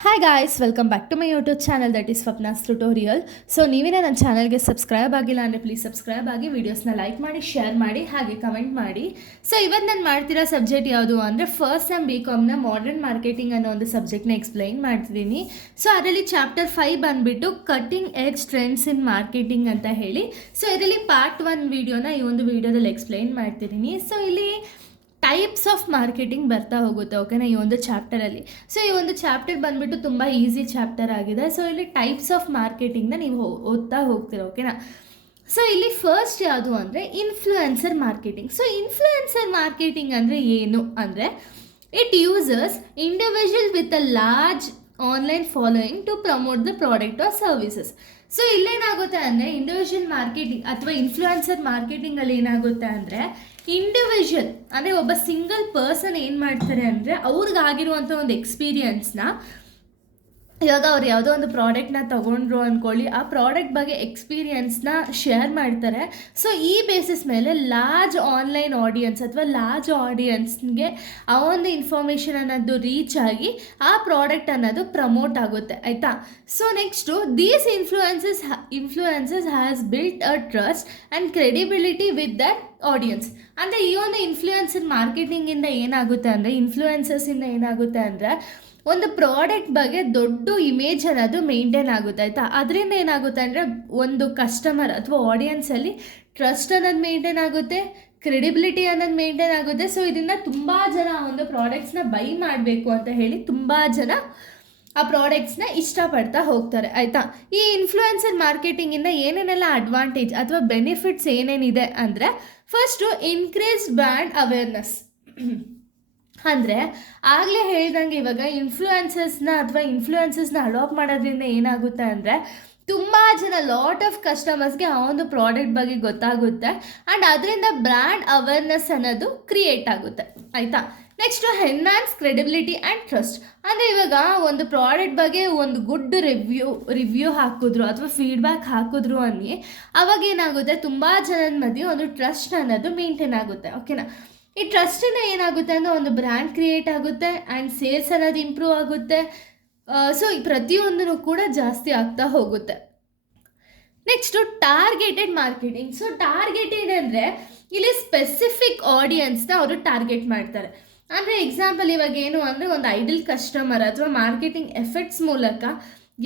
Hi guys, welcome back to my YouTube channel that is Swapna's tutorial. So ನೀವೇನೇ ನನ್ನ ಚಾನಲ್ಗೆ subscribe ಆಗಿಲ್ಲ ಅಂದರೆ ಪ್ಲೀಸ್ ಸಬ್ಸ್ಕ್ರೈಬ್ ಆಗಿ, ವೀಡಿಯೋಸ್ನ ಲೈಕ್ ಮಾಡಿ, ಶೇರ್ ಮಾಡಿ, ಹಾಗೆ ಕಮೆಂಟ್ ಮಾಡಿ. ಸೊ ಇವತ್ತು ನಾನು ಮಾಡ್ತಿರೋ ಸಬ್ಜೆಕ್ಟ್ ಯಾವುದು ಅಂದರೆ ಫಸ್ಟ್ ಸೆಮ್ BComನ ಮಾಡರ್ನ್ ಮಾರ್ಕೆಟಿಂಗ್ ಅನ್ನೋ ಒಂದು ಸಬ್ಜೆಕ್ಟ್ನ ಎಕ್ಸ್ಪ್ಲೈನ್ ಮಾಡ್ತಿದ್ದೀನಿ. ಸೊ ಅದರಲ್ಲಿ ಚಾಪ್ಟರ್ 5 ಬಂದುಬಿಟ್ಟು ಕಟ್ಟಿಂಗ್ ಎಡ್ಜ್ ಟ್ರೆಂಡ್ಸ್ ಇನ್ ಮಾರ್ಕೆಟಿಂಗ್ ಅಂತ ಹೇಳಿ. ಸೊ ಇದರಲ್ಲಿ ಪಾರ್ಟ್ 1 ವೀಡಿಯೋನ ಈ ಒಂದು ವೀಡಿಯೋದಲ್ಲಿ ಎಕ್ಸ್ಪ್ಲೈನ್ ಮಾಡ್ತಿದ್ದೀನಿ. ಸೊ ಇಲ್ಲಿ ಟೈಪ್ಸ್ ಆಫ್ ಮಾರ್ಕೆಟಿಂಗ್ ಬರ್ತಾ ಹೋಗುತ್ತೆ, ಓಕೆನಾ, ಈ ಒಂದು ಚಾಪ್ಟರಲ್ಲಿ. ಸೊ ಈ ಒಂದು ಚಾಪ್ಟರ್ ಬಂದುಬಿಟ್ಟು ತುಂಬ ಈಸಿ ಚಾಪ್ಟರ್ ಆಗಿದೆ. ಸೊ ಇಲ್ಲಿ ಟೈಪ್ಸ್ ಆಫ್ ಮಾರ್ಕೆಟಿಂಗ್ನ ನೀವು ಓದ್ತಾ ಹೋಗ್ತೀರ, ಓಕೆನಾ. ಸೊ ಇಲ್ಲಿ ಫಸ್ಟ್ ಯಾವುದು ಅಂದರೆ influencer marketing. So influencer marketing ಅಂದರೆ ಏನು ಅಂದರೆ it uses individual with a large online following to promote the product R services. So ಇಲ್ಲೇನಾಗುತ್ತೆ ಅಂದರೆ ಇಂಡಿವಿಜುವಲ್ ಮಾರ್ಕೆಟಿಂಗ್ ಅಥವಾ ಇನ್ಫ್ಲುಯೆನ್ಸರ್ ಮಾರ್ಕೆಟಿಂಗಲ್ಲಿ ಏನಾಗುತ್ತೆ ಅಂದರೆ ಇಂಡಿವಿಜುವಲ್ ಅಂದರೆ ಒಬ್ಬ ಸಿಂಗಲ್ ಪರ್ಸನ್ ಏನು ಮಾಡ್ತಾರೆ ಅಂದರೆ ಅವ್ರಿಗಾಗಿರುವಂಥ ಒಂದು ಎಕ್ಸ್ಪೀರಿಯನ್ಸ್ನ, ಇವಾಗ ಅವ್ರು ಯಾವುದೋ ಒಂದು ಪ್ರಾಡಕ್ಟ್ನ ತೊಗೊಂಡ್ರು ಅಂದ್ಕೊಳ್ಳಿ, ಆ ಪ್ರಾಡಕ್ಟ್ ಬಗ್ಗೆ ಎಕ್ಸ್ಪೀರಿಯನ್ಸ್ನ ಶೇರ್ ಮಾಡ್ತಾರೆ. ಸೊ ಈ ಬೇಸಿಸ್ ಮೇಲೆ ಲಾರ್ಜ್ ಆನ್ಲೈನ್ ಆಡಿಯನ್ಸ್ ಅಥವಾ ಲಾರ್ಜ್ ಆಡಿಯನ್ಸ್ಗೆ ಆ ಒಂದು ಇನ್ಫಾರ್ಮೇಷನ್ ಅನ್ನೋದು ರೀಚ್ ಆಗಿ ಆ ಪ್ರಾಡಕ್ಟ್ ಅನ್ನೋದು ಪ್ರಮೋಟ್ ಆಗುತ್ತೆ, ಆಯಿತಾ. So next these influences has built a trust and credibility with that audience. ಅಂದರೆ ಈ ಒಂದು ಇನ್ಫ್ಲುಯೆನ್ಸರ್ ಮಾರ್ಕೆಟಿಂಗಿಂದ ಏನಾಗುತ್ತೆ ಅಂದರೆ ಇನ್ಫ್ಲುಯೆನ್ಸರ್ಸಿಂದ ಏನಾಗುತ್ತೆ ಅಂದರೆ ಒಂದು ಪ್ರಾಡಕ್ಟ್ ಬಗ್ಗೆ ದೊಡ್ಡ ಇಮೇಜ್ ಅನ್ನೋದು ಮೇಂಟೈನ್ ಆಗುತ್ತೆ, ಆಯಿತಾ. ಅದರಿಂದ ಏನಾಗುತ್ತೆ ಅಂದರೆ ಒಂದು ಕಸ್ಟಮರ್ ಅಥವಾ ಆಡಿಯನ್ಸಲ್ಲಿ ಟ್ರಸ್ಟ್ ಅನ್ನೋದು ಮೇಂಟೈನ್ ಆಗುತ್ತೆ, ಕ್ರೆಡಿಬಿಲಿಟಿ ಅನ್ನೋದು ಮೇಂಟೈನ್ ಆಗುತ್ತೆ. ಸೊ ಇದರಿಂದ ತುಂಬ ಜನ ಒಂದು ಪ್ರಾಡಕ್ಟ್ಸ್ನ ಬೈ ಮಾಡಬೇಕು ಅಂತ ಹೇಳಿ ತುಂಬ ಜನ ಆ ಪ್ರಾಡಕ್ಟ್ಸ್ನ ಇಷ್ಟಪಡ್ತಾ ಹೋಗ್ತಾರೆ, ಆಯಿತಾ. ಈ ಇನ್ಫ್ಲುಯೆನ್ಸರ್ ಮಾರ್ಕೆಟಿಂಗಿಂದ ಏನೇನೆಲ್ಲ ಅಡ್ವಾಂಟೇಜ್ ಅಥವಾ ಬೆನಿಫಿಟ್ಸ್ ಏನೇನಿದೆ ಅಂದರೆ ಫಸ್ಟು ಇನ್ಕ್ರೀಸ್ ಬ್ರ್ಯಾಂಡ್ ಅವೇರ್ನೆಸ್. ಅಂದರೆ ಆಗಲೇ ಹೇಳ್ದಂಗೆ ಇವಾಗ ಇನ್ಫ್ಲುಯೆನ್ಸಸ್ನ ಅಡಾಪ್ಟ್ ಮಾಡೋದ್ರಿಂದ ಏನಾಗುತ್ತೆ ಅಂದರೆ ತುಂಬ ಜನ ಲಾಟ್ ಆಫ್ ಕಸ್ಟಮರ್ಸ್ಗೆ ಆ ಒಂದು ಪ್ರಾಡಕ್ಟ್ ಬಗ್ಗೆ ಗೊತ್ತಾಗುತ್ತೆ ಆ್ಯಂಡ್ ಅದರಿಂದ ಬ್ರ್ಯಾಂಡ್ ಅವೇರ್ನೆಸ್ ಅನ್ನೋದು ಕ್ರಿಯೇಟ್ ಆಗುತ್ತೆ, ಆಯಿತಾ. Next enhance credibility and trust. ಅಂದರೆ ಇವಾಗ ಒಂದು ಪ್ರಾಡಕ್ಟ್ ಬಗ್ಗೆ ಒಂದು ಗುಡ್ ರಿವ್ಯೂ ಹಾಕಿದ್ರು ಅಥವಾ ಫೀಡ್ಬ್ಯಾಕ್ ಹಾಕಿದ್ರು ಅನ್ನಿ, ಅವಾಗ ಏನಾಗುತ್ತೆ ತುಂಬ ಜನದ ಮಧ್ಯೆ ಒಂದು ಟ್ರಸ್ಟ್ ಅನ್ನೋದು ಮೇಂಟೈನ್ ಆಗುತ್ತೆ, ಓಕೆನಾ. ಈ ಟ್ರಸ್ಟಿಂದ ಏನಾಗುತ್ತೆ ಅಂದರೆ ಒಂದು ಬ್ರ್ಯಾಂಡ್ ಕ್ರಿಯೇಟ್ ಆಗುತ್ತೆ ಆ್ಯಂಡ್ ಸೇಲ್ಸ್ ಅನ್ನೋದು ಇಂಪ್ರೂವ್ ಆಗುತ್ತೆ. ಸೊ ಈ ಪ್ರತಿಯೊಂದೂ ಕೂಡ ಜಾಸ್ತಿ ಆಗ್ತಾ ಹೋಗುತ್ತೆ. Next targeted marketing. So targeted ಅಂದರೆ ಇಲ್ಲಿ ಸ್ಪೆಸಿಫಿಕ್ ಆಡಿಯನ್ಸ್ನ ಅವರು ಟಾರ್ಗೆಟ್ ಮಾಡ್ತಾರೆ. ಅಂದರೆ ಎಕ್ಸಾಂಪಲ್ ಇವಾಗ ಏನು ಅಂದರೆ ಒಂದು ಐಡಲ್ ಕಸ್ಟಮರ್ ಅಥವಾ ಮಾರ್ಕೆಟಿಂಗ್ ಎಫೆಕ್ಟ್ಸ್ ಮೂಲಕ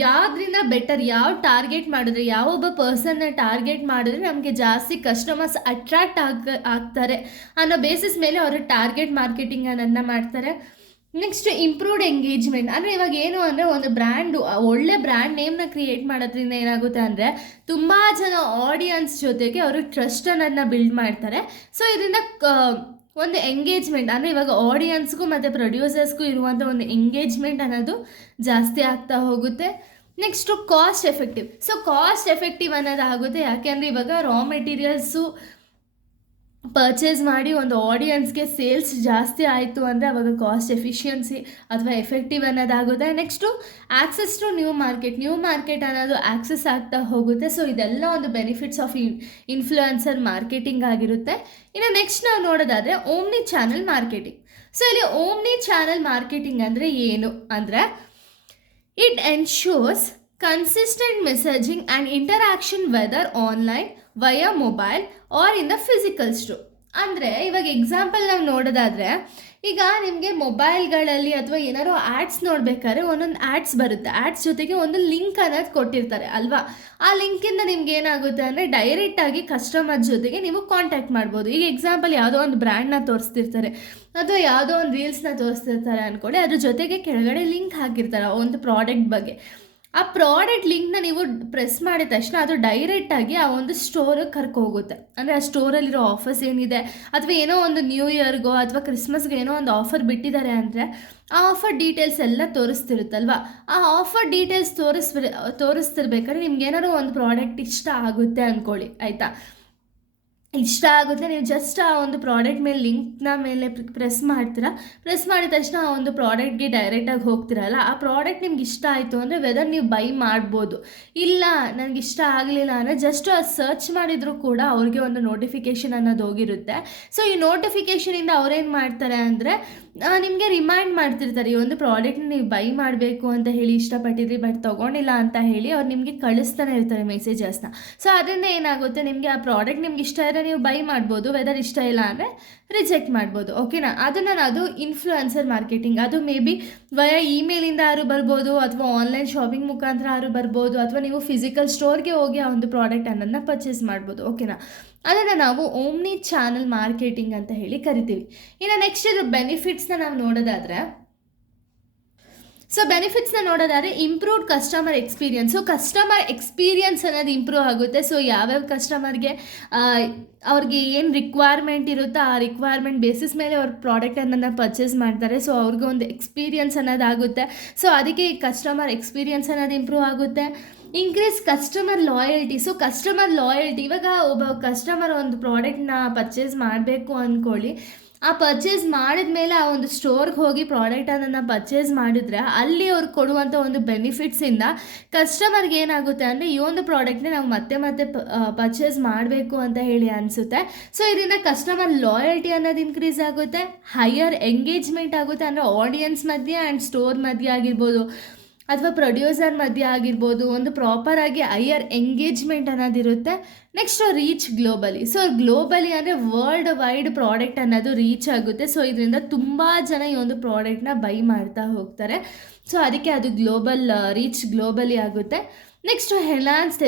ಯಾವುದರಿಂದ ಬೆಟರ್, ಯಾವ ಟಾರ್ಗೆಟ್ ಮಾಡಿದ್ರೆ, ಯಾವೊಬ್ಬ ಪರ್ಸನ್ನ ಟಾರ್ಗೆಟ್ ಮಾಡಿದ್ರೆ ನಮಗೆ ಜಾಸ್ತಿ ಕಸ್ಟಮರ್ಸ್ ಅಟ್ರಾಕ್ಟ್ ಆಗ್ತಾರೆ ಅನ್ನೋ ಬೇಸಿಸ್ ಮೇಲೆ ಅವರು ಟಾರ್ಗೆಟ್ ಮಾರ್ಕೆಟಿಂಗ್ ಅನ್ನೋದನ್ನ ಮಾಡ್ತಾರೆ. Next improved engagement. ಅಂದರೆ ಇವಾಗ ಏನು ಅಂದರೆ ಒಂದು ಬ್ರ್ಯಾಂಡು ಒಳ್ಳೆ ಬ್ರ್ಯಾಂಡ್ ನೇಮ್ನ ಕ್ರಿಯೇಟ್ ಮಾಡೋದ್ರಿಂದ ಏನಾಗುತ್ತೆ ಅಂದರೆ ತುಂಬ ಜನ ಆಡಿಯನ್ಸ್ ಜೊತೆಗೆ ಅವರು ಟ್ರಸ್ಟ್ ಅನ್ನೋದನ್ನ ಬಿಲ್ಡ್ ಮಾಡ್ತಾರೆ. ಸೊ ಇದರಿಂದ ಒಂದು ಎಂಗೇಜ್ಮೆಂಟ್ ಅಂದರೆ ಇವಾಗ ಆಡಿಯನ್ಸ್ಗೂ ಮತ್ತು ಪ್ರೊಡ್ಯೂಸರ್ಸ್ಗೂ ಇರುವಂಥ ಒಂದು ಎಂಗೇಜ್ಮೆಂಟ್ ಅನ್ನೋದು ಜಾಸ್ತಿ ಆಗ್ತಾ ಹೋಗುತ್ತೆ. Next cost effective. So cost effective ಅನ್ನೋದಾಗುತ್ತೆ, ಯಾಕೆಂದರೆ ಇವಾಗ ರಾ ಮೆಟೀರಿಯಲ್ಸು ಪರ್ಚೇಸ್ ಮಾಡಿ ಒಂದು ಆಡಿಯನ್ಸ್ಗೆ ಸೇಲ್ಸ್ ಜಾಸ್ತಿ ಆಯಿತು ಅಂದರೆ ಅವಾಗ ಕಾಸ್ಟ್ ಎಫಿಷಿಯನ್ಸಿ ಅಥವಾ ಎಫೆಕ್ಟಿವ್ ಅನ್ನೋದಾಗುತ್ತೆ. Next access to new market ಅನ್ನೋದು ಆಕ್ಸೆಸ್ ಆಗ್ತಾ ಹೋಗುತ್ತೆ. ಸೊ ಇದೆಲ್ಲ ಒಂದು ಬೆನಿಫಿಟ್ಸ್ ಆಫ್ ಇನ್ಫ್ಲುಯೆನ್ಸರ್ ಮಾರ್ಕೆಟಿಂಗ್ ಆಗಿರುತ್ತೆ. ಇನ್ನು ನೆಕ್ಸ್ಟ್ ನಾವು ನೋಡೋದಾದರೆ ಓಮ್ನಿ ಚಾನಲ್ ಮಾರ್ಕೆಟಿಂಗ್. ಸೊ ಇಲ್ಲಿ ಓಮ್ನಿ ಚಾನಲ್ ಮಾರ್ಕೆಟಿಂಗ್ ಅಂದರೆ ಏನು ಅಂದರೆ it ensures consistent messaging and interaction whether online, via mobile or in the physical store. ಅಂದರೆ ಇವಾಗ ಎಕ್ಸಾಂಪಲ್ ನಾವು ನೋಡೋದಾದರೆ ಈಗ ನಿಮಗೆ ಮೊಬೈಲ್ಗಳಲ್ಲಿ ಅಥವಾ ಏನಾದ್ರು ಆ್ಯಡ್ಸ್ ನೋಡಬೇಕಾದ್ರೆ ಒಂದೊಂದು ಆ್ಯಡ್ಸ್ ಬರುತ್ತೆ, ಆ್ಯಡ್ಸ್ ಜೊತೆಗೆ ಒಂದು ಲಿಂಕ್ ಅನ್ನೋದು ಕೊಟ್ಟಿರ್ತಾರೆ ಅಲ್ವಾ. ಆ ಲಿಂಕಿಂದ ನಿಮ್ಗೆ ಏನಾಗುತ್ತೆ ಅಂದರೆ ಡೈರೆಕ್ಟಾಗಿ ಕಸ್ಟಮರ್ ಜೊತೆಗೆ ನೀವು ಕಾಂಟ್ಯಾಕ್ಟ್ ಮಾಡ್ಬೋದು. ಈಗ ಎಕ್ಸಾಂಪಲ್ ಯಾವುದೋ ಒಂದು ಬ್ರ್ಯಾಂಡ್ನ ತೋರಿಸ್ತಿರ್ತಾರೆ ಅಥವಾ ಯಾವುದೋ ಒಂದು ರೀಲ್ಸ್ನ ತೋರಿಸ್ತಿರ್ತಾರೆ ಅಂದ್ಕೊಳ್ಳಿ, ಅದ್ರ ಜೊತೆಗೆ ಕೆಳಗಡೆ ಲಿಂಕ್ ಹಾಕಿರ್ತಾರೆ ಒಂದು ಪ್ರಾಡಕ್ಟ್ ಬಗ್ಗೆ. ಆ ಪ್ರಾಡಕ್ಟ್ ಲಿಂಕ್ನ ನೀವು ಪ್ರೆಸ್ ಮಾಡಿದ ತಕ್ಷಣ ಅದು ಡೈರೆಕ್ಟಾಗಿ ಆ ಒಂದು ಸ್ಟೋರಿಗೆ ಕರ್ಕೋಗುತ್ತೆ. ಅಂದರೆ ಆ ಸ್ಟೋರಲ್ಲಿರೋ ಆಫರ್ಸ್ ಏನಿದೆ ಅಥವಾ ಏನೋ ಒಂದು ನ್ಯೂ ಇಯರ್ಗೋ ಅಥವಾ ಕ್ರಿಸ್ಮಸ್ಗೆ ಏನೋ ಒಂದು ಆಫರ್ ಬಿಟ್ಟಿದ್ದಾರೆ ಅಂದರೆ ಆ ಆಫರ್ ಡೀಟೇಲ್ಸ್ ಎಲ್ಲ ತೋರಿಸ್ತಿರುತ್ತಲ್ವ. ಆ ಆಫರ್ ಡೀಟೇಲ್ಸ್ ತೋರಿಸ್ತಿರ್ಬೇಕಾದ್ರೆ ನಿಮ್ಗೆ ಏನಾದ್ರು ಒಂದು ಪ್ರಾಡಕ್ಟ್ ಇಷ್ಟ ಆಗುತ್ತೆ ಅಂದ್ಕೊಳ್ಳಿ, ಆಯಿತಾ. ಇಷ್ಟ ಆಗುತ್ತೆ, ನೀವು ಜಸ್ಟ್ ಆ ಒಂದು ಪ್ರಾಡಕ್ಟ್ ಮೇಲೆ ಲಿಂಕ್ನ ಮೇಲೆ ಪ್ರೆಸ್ ಮಾಡಿದ ತಕ್ಷಣ ಆ ಒಂದು ಪ್ರಾಡಕ್ಟ್ಗೆ ಡೈರೆಕ್ಟಾಗಿ ಹೋಗ್ತಿರಲ್ಲ. ಆ ಪ್ರಾಡಕ್ಟ್ ನಿಮ್ಗೆ ಇಷ್ಟ ಆಯಿತು ಅಂದರೆ ವೆದರ್ ನೀವು ಬೈ ಮಾಡ್ಬೋದು. ಇಲ್ಲ ನನಗೆ ಇಷ್ಟ ಆಗಲಿಲ್ಲ ಅಂದರೆ ಜಸ್ಟ್ ಸರ್ಚ್ ಮಾಡಿದರೂ ಕೂಡ ಅವ್ರಿಗೆ ಒಂದು ನೋಟಿಫಿಕೇಷನ್ ಅನ್ನೋದು ಹೋಗಿರುತ್ತೆ. ಸೊ ಈ ನೋಟಿಫಿಕೇಷನಿಂದ ಅವ್ರೇನು ಮಾಡ್ತಾರೆ ಅಂದರೆ ನಿಮಗೆ ರಿಮೈಂಡ್ ಮಾಡ್ತಿರ್ತಾರೆ, ಈ ಒಂದು ಪ್ರಾಡಕ್ಟ್ನ ನೀವು ಬೈ ಮಾಡಬೇಕು ಅಂತ ಹೇಳಿ ಇಷ್ಟಪಟ್ಟಿದ್ರಿ ಬಟ್ ತೊಗೊಂಡಿಲ್ಲ ಅಂತ ಹೇಳಿ ಅವ್ರು ನಿಮಗೆ ಕಳಿಸ್ತಾನೆ ಇರ್ತಾರೆ ಮೆಸೇಜಸ್ನ. ಸೊ ಅದರಿಂದ ಏನಾಗುತ್ತೆ, ನಿಮಗೆ ಆ ಪ್ರಾಡಕ್ಟ್ ನಿಮ್ಗೆ ಇಷ್ಟ ಇದ್ದರೆ ನೀವು ಬೈ ಮಾಡ್ಬೋದು, ವೆದರ್ ಇಷ್ಟ ಇಲ್ಲ ಅಂದರೆ ರಿಜೆಕ್ಟ್ ಮಾಡ್ಬೋದು. ಓಕೆನಾ? ಅದು ಇನ್ಫ್ಲುಯೆನ್ಸರ್ ಮಾರ್ಕೆಟಿಂಗ್. ಅದು ಮೇ ಬಿ ವಯ ಇಮೇಲಿಂದ ಯಾರು ಬರ್ಬೋದು, ಅಥವಾ ಆನ್ಲೈನ್ ಶಾಪಿಂಗ್ ಮುಖಾಂತರ ಯಾರು ಬರ್ಬೋದು, ಅಥವಾ ನೀವು ಫಿಸಿಕಲ್ ಸ್ಟೋರ್ಗೆ ಹೋಗಿ ಆ ಒಂದು ಪ್ರಾಡಕ್ಟ್ ಅನ್ನೋದನ್ನ ಪರ್ಚೇಸ್ ಮಾಡ್ಬೋದು. ಓಕೆನಾ? ಅದನ್ನು ನಾವು ಓಮ್ನಿ ಚಾನಲ್ ಮಾರ್ಕೆಟಿಂಗ್ ಅಂತ ಹೇಳಿ ಕರಿತೀವಿ. ಇನ್ನು ನೆಕ್ಸ್ಟ್ ಇದ್ರ ಬೆನಿಫಿಟ್ಸ್ನ ನಾವು ನೋಡೋದಾದರೆ, improved customer experience. Customer experience ಅನ್ನೋದು ಇಂಪ್ರೂವ್ ಆಗುತ್ತೆ. ಸೊ ಯಾವ್ಯಾವ ಕಸ್ಟಮರ್ಗೆ ಅವ್ರಿಗೆ ಏನು ರಿಕ್ವೈರ್ಮೆಂಟ್ ಇರುತ್ತೋ ಆ ರಿಕ್ವೈರ್ಮೆಂಟ್ ಬೇಸಿಸ್ ಮೇಲೆ ಅವ್ರ ಪ್ರಾಡಕ್ಟನ್ನು ಪರ್ಚೇಸ್ ಮಾಡ್ತಾರೆ. ಸೊ ಅವ್ರಿಗೆ ಒಂದು ಎಕ್ಸ್ಪೀರಿಯನ್ಸ್ ಅನ್ನೋದಾಗುತ್ತೆ. ಸೊ ಅದಕ್ಕೆ ಈ ಕಸ್ಟಮರ್ ಎಕ್ಸ್ಪೀರಿಯನ್ಸ್ ಅನ್ನೋದು ಇಂಪ್ರೂವ್ ಆಗುತ್ತೆ. Increase customer loyalty. So customer loyalty, ಇವಾಗ ಒಬ್ಬ ಕಸ್ಟಮರ್ ಒಂದು ಪ್ರಾಡಕ್ಟ್ನ ಪರ್ಚೇಸ್ ಮಾಡಬೇಕು ಅಂದ್ಕೊಳ್ಳಿ, ಆ ಪರ್ಚೇಸ್ ಮಾಡಿದ ಮೇಲೆ ಆ ಒಂದು ಸ್ಟೋರ್ಗೆ ಹೋಗಿ ಪ್ರಾಡಕ್ಟನ್ನು ಪರ್ಚೇಸ್ ಮಾಡಿದ್ರೆ ಅಲ್ಲಿ ಅವ್ರು ಕೊಡುವಂಥ ಒಂದು ಬೆನಿಫಿಟ್ಸಿಂದ ಕಸ್ಟಮರ್ಗೆ ಏನಾಗುತ್ತೆ ಅಂದರೆ ಈ ಒಂದು ಪ್ರಾಡಕ್ಟ್ನ ನಾವು ಮತ್ತೆ ಮತ್ತೆ ಪರ್ಚೇಸ್ ಮಾಡಬೇಕು ಅಂತ ಹೇಳಿ ಅನಿಸುತ್ತೆ. ಸೊ ಇದರಿಂದ ಕಸ್ಟಮರ್ ಲಾಯಲ್ಟಿ ಅನ್ನೋದು ಇನ್ಕ್ರೀಸ್ ಆಗುತ್ತೆ. ಹೈಯರ್ ಎಂಗೇಜ್ಮೆಂಟ್ ಆಗುತ್ತೆ, ಅಂದರೆ ಆಡಿಯನ್ಸ್ ಮಧ್ಯೆ ಆ್ಯಂಡ್ ಸ್ಟೋರ್ ಮಧ್ಯೆ ಆಗಿರ್ಬೋದು, ಅಥವಾ ಪ್ರೊಡ್ಯೂಸರ್ ಮಧ್ಯೆ ಆಗಿರ್ಬೋದು, ಒಂದು ಪ್ರಾಪರಾಗಿ ಹೈಯರ್ ಎಂಗೇಜ್ಮೆಂಟ್ ಅನ್ನೋದಿರುತ್ತೆ. Next reach globally. So globally ಅಂದರೆ ವರ್ಲ್ಡ್ ವೈಡ್ ಪ್ರಾಡಕ್ಟ್ ಅನ್ನೋದು ರೀಚ್ ಆಗುತ್ತೆ. ಸೊ ಇದರಿಂದ ತುಂಬ ಜನ ಈ ಒಂದು ಪ್ರಾಡಕ್ಟ್ನ ಬೈ ಮಾಡ್ತಾ ಹೋಗ್ತಾರೆ. ಸೊ ಅದಕ್ಕೆ ಅದು ರೀಚ್ ಗ್ಲೋಬಲಿ ಆಗುತ್ತೆ. ನೆಕ್ಸ್ಟು ಎನ್ಹಾನ್ಸ್ಡ್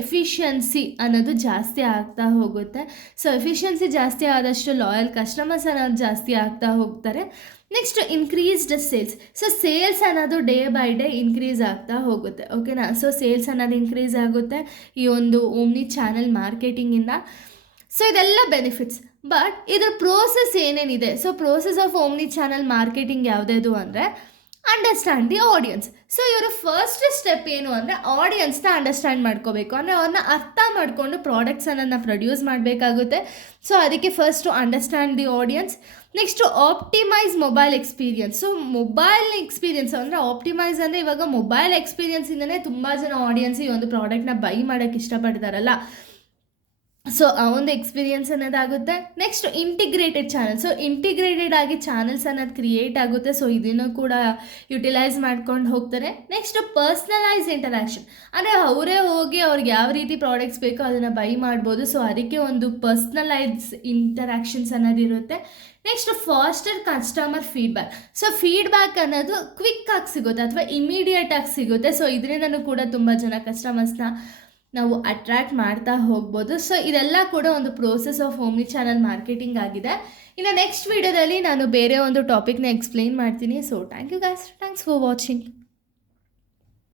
ಎಫಿಷಿಯನ್ಸಿ ಅನ್ನೋದು ಜಾಸ್ತಿ ಆಗ್ತಾ ಹೋಗುತ್ತೆ. ಸೊ ಎಫಿಷಿಯನ್ಸಿ ಜಾಸ್ತಿ ಆದಷ್ಟು ಲಾಯಲ್ ಕಸ್ಟಮರ್ಸ್ ಅನ್ನೋದು ಜಾಸ್ತಿ ಆಗ್ತಾ ಹೋಗ್ತಾರೆ. Next increased sales. So sales ಅನ್ನೋದು ಡೇ ಬೈ ಡೇ ಇನ್ಕ್ರೀಸ್ ಆಗ್ತಾ ಹೋಗುತ್ತೆ. ಓಕೆನಾ? ಸೊ ಸೇಲ್ಸ್ ಅನ್ನೋದು ಇನ್ಕ್ರೀಸ್ ಆಗುತ್ತೆ ಈ ಒಂದು ಓಮ್ನಿ ಚಾನಲ್ ಮಾರ್ಕೆಟಿಂಗಿಂದ. ಸೊ ಇದೆಲ್ಲ ಬೆನಿಫಿಟ್ಸ್. ಬಟ್ ಇದರ ಪ್ರೋಸೆಸ್ ಏನೇನಿದೆ, so process of Omni channel marketing ಯಾವುದೇದು ಅಂದರೆ ಅಂಡರ್ಸ್ಟ್ಯಾಂಡ್ ದಿ ಆಡಿಯನ್ಸ್. ಸೊ ಇವರ ಫಸ್ಟ್ ಸ್ಟೆಪ್ ಏನು ಅಂದರೆ ಆಡಿಯನ್ಸ್ನ ಅಂಡರ್ಸ್ಟ್ಯಾಂಡ್ ಮಾಡ್ಕೋಬೇಕು, ಅಂದರೆ ಅವ್ರನ್ನ ಅರ್ಥ ಮಾಡಿಕೊಂಡು ಪ್ರಾಡಕ್ಟ್ಸನ್ನು ಪ್ರೊಡ್ಯೂಸ್ ಮಾಡಬೇಕಾಗುತ್ತೆ. ಸೊ ಅದಕ್ಕೆ first understand the audience. Next optimise mobile experience. So mobile experience ಅಂದರೆ ಆಪ್ಟಿಮೈಸ್ ಅಂದರೆ ಇವಾಗ ಮೊಬೈಲ್ ಎಕ್ಸ್ಪೀರಿಯನ್ಸಿಂದನೇ ತುಂಬ ಜನ ಆಡಿಯನ್ಸ್ ಈ ಒಂದು ಪ್ರಾಡಕ್ಟ್ನ ಬೈ ಮಾಡೋಕ್ಕೆ ಇಷ್ಟಪಡ್ತಾರಲ್ಲ, ಸೊ ಆ ಒಂದು ಎಕ್ಸ್ಪೀರಿಯನ್ಸ್ ಅನ್ನೋದಾಗುತ್ತೆ. Next integrated channel. So integrated ಆಗಿ ಚಾನಲ್ಸ್ ಅನ್ನೋದು ಕ್ರಿಯೇಟ್ ಆಗುತ್ತೆ. ಸೊ ಇದನ್ನು ಕೂಡ ಯುಟಿಲೈಸ್ ಮಾಡ್ಕೊಂಡು ಹೋಗ್ತಾರೆ. ನೆಕ್ಸ್ಟ್ ಪರ್ಸ್ನಲೈಸ್ ಇಂಟರಾಕ್ಷನ್, ಅಂದರೆ ಅವರೇ ಹೋಗಿ ಅವ್ರಿಗೆ ಯಾವ ರೀತಿ ಪ್ರಾಡಕ್ಟ್ಸ್ ಬೇಕೋ ಅದನ್ನು ಬೈ ಮಾಡ್ಬೋದು. ಸೊ ಅದಕ್ಕೆ ಒಂದು ಪರ್ಸ್ನಲೈಸ್ ಇಂಟರಾಕ್ಷನ್ಸ್ ಅನ್ನೋದಿರುತ್ತೆ. Next faster customer feedback. So feedback ಅನ್ನೋದು ಕ್ವಿಕ್ ಆಗಿ ಸಿಗುತ್ತೆ ಅಥವಾ ಇಮಿಡಿಯೇಟ್ ಆಗಿ ಸಿಗುತ್ತೆ. ಸೊ ಇದರಿಂದನೂ ಕೂಡ ತುಂಬ ಜನ ಕಸ್ಟಮರ್ಸ್ನ ನಾವು ಅಟ್ರ್ಯಾಕ್ಟ್ ಮಾಡ್ತಾ ಹೋಗ್ಬೋದು. ಸೊ ಇದೆಲ್ಲ ಕೂಡ ಒಂದು process of Omni channel marketing ಆಗಿದೆ. ಇನ್ನು ನೆಕ್ಸ್ಟ್ ವಿಡಿಯೋದಲ್ಲಿ ನಾನು ಬೇರೆ ಒಂದು ಟಾಪಿಕ್ನ ಎಕ್ಸ್ಪ್ಲೈನ್ ಮಾಡ್ತೀನಿ. So thank you guys, thanks for watching.